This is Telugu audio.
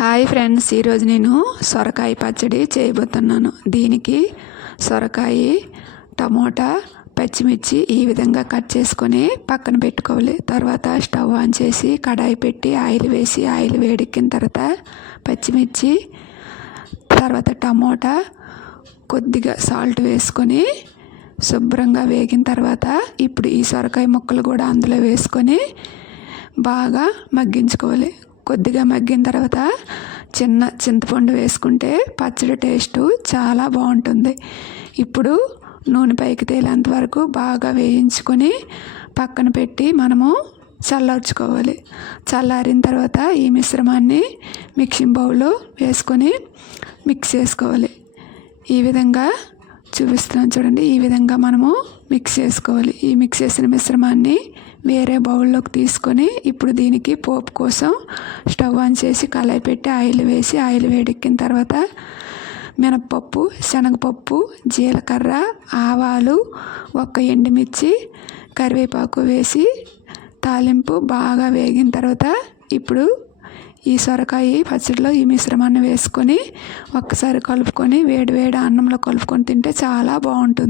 హాయ్ ఫ్రెండ్స్, ఈరోజు నేను సొరకాయ పచ్చడి చేయబోతున్నాను. దీనికి సొరకాయ, టమోటా, పచ్చిమిర్చి ఈ విధంగా కట్ చేసుకొని పక్కన పెట్టుకోవాలి. తర్వాత స్టవ్ ఆన్ చేసి కడాయి పెట్టి ఆయిల్ వేసి ఆయిల్ వేడెక్కిన తర్వాత పచ్చిమిర్చి, తర్వాత టమోటా, కొద్దిగా సాల్ట్ వేసుకొని శుభ్రంగా వేగిన తర్వాత ఇప్పుడు ఈ సొరకాయ ముక్కలు కూడా అందులో వేసుకొని బాగా మగ్గించుకోవాలి. కొద్దిగా మగ్గిన తర్వాత చిన్న చింతపండు వేసుకుంటే పచ్చడి టేస్ట్ చాలా బాగుంటుంది. ఇప్పుడు నూనె పైకి తేలేంత వరకు బాగా వేయించుకొని పక్కన పెట్టి మనము చల్లార్చుకోవాలి. చల్లారిన తర్వాత ఈ మిశ్రమాన్ని మిక్సింగ్ బౌల్లో వేసుకొని మిక్స్ చేసుకోవాలి. ఈ విధంగా చూపిస్తున్నాను చూడండి. ఈ విధంగా మనము మిక్స్ చేసుకోవాలి. ఈ మిక్స్ చేసిన మిశ్రమాన్ని వేరే బౌల్లోకి తీసుకొని ఇప్పుడు దీనికి పోపు కోసం స్టవ్ ఆన్ చేసి కళాయి పెట్టి ఆయిల్ వేసి ఆయిల్ వేడెక్కిన తర్వాత మినప్పప్పు, శనగపప్పు, జీలకర్ర, ఆవాలు, ఒక్క ఎండుమిర్చి, కరివేపాకు వేసి తాలింపు బాగా వేగిన తర్వాత ఇప్పుడు ఈ సొరకాయ పచ్చడిలో ఈ మిశ్రమాన్ని వేసుకొని ఒక్కసారి కలుపుకొని వేడి వేడి అన్నంలో కలుపుకొని తింటే చాలా బాగుంటుంది.